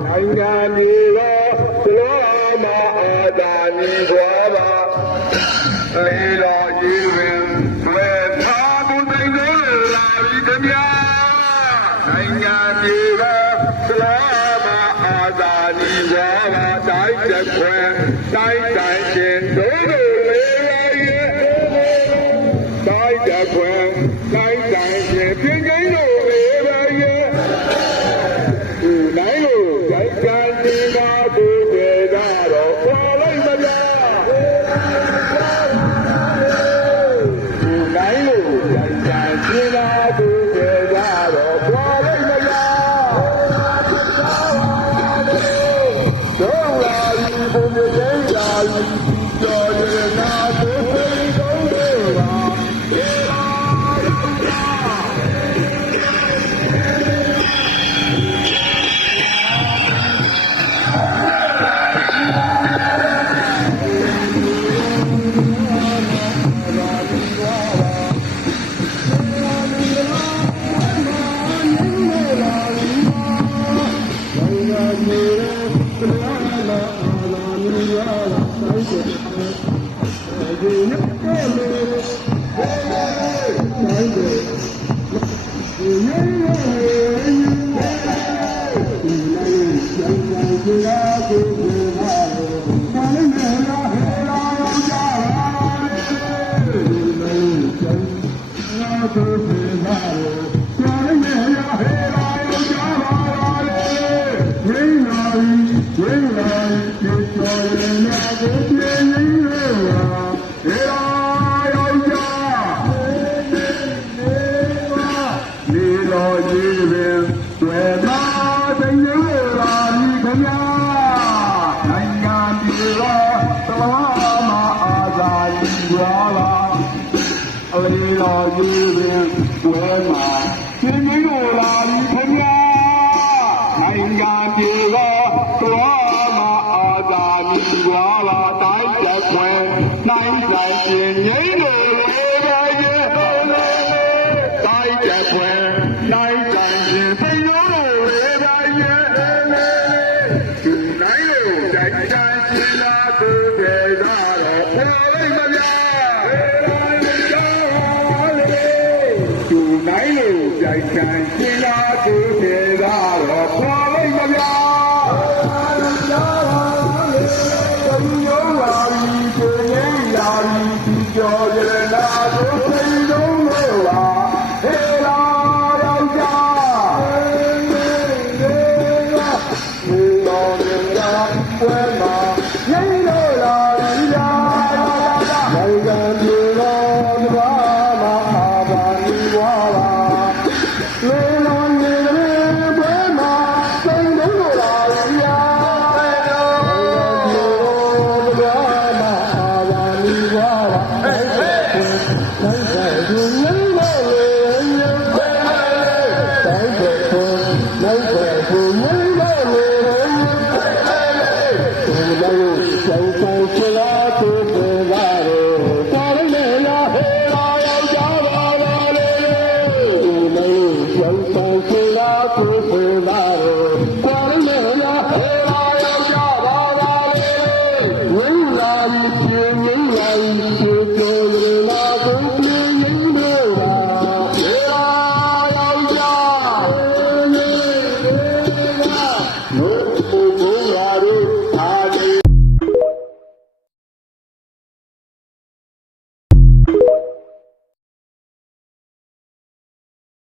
နိုင်ငံကြီးရောဘလောမအာသာနီဘွားပါလေတော်ကြီးပင်ဝေထားမှုသိသိလာပြီးကြမြနိုင်ငံကြီးရောဘလောမအာသာနီဘွားပါတိုင်းတစ်ခွင်တိုင်းတိုင်းရှင်တို့လေးရဲ့တိုင်းတစ်ခွင်တိုင်းတိုင်းရှင်ပြင်းကင်းတို့လေးရဲ့နိုင်လို့ကြိုက်ကြနေပါသူတွေကတော့ပေါ်လိုက်မလားနိုင်လို့ကြိုက်ကြနေပါသူတွေကတော့ပေါ်လိုက်မလားတော့လာပြီဘုံတွေလာပြီကြော်ရနာသူတွေကောင်းလို့ပါနိုင်လို့ကြိုက်ကြ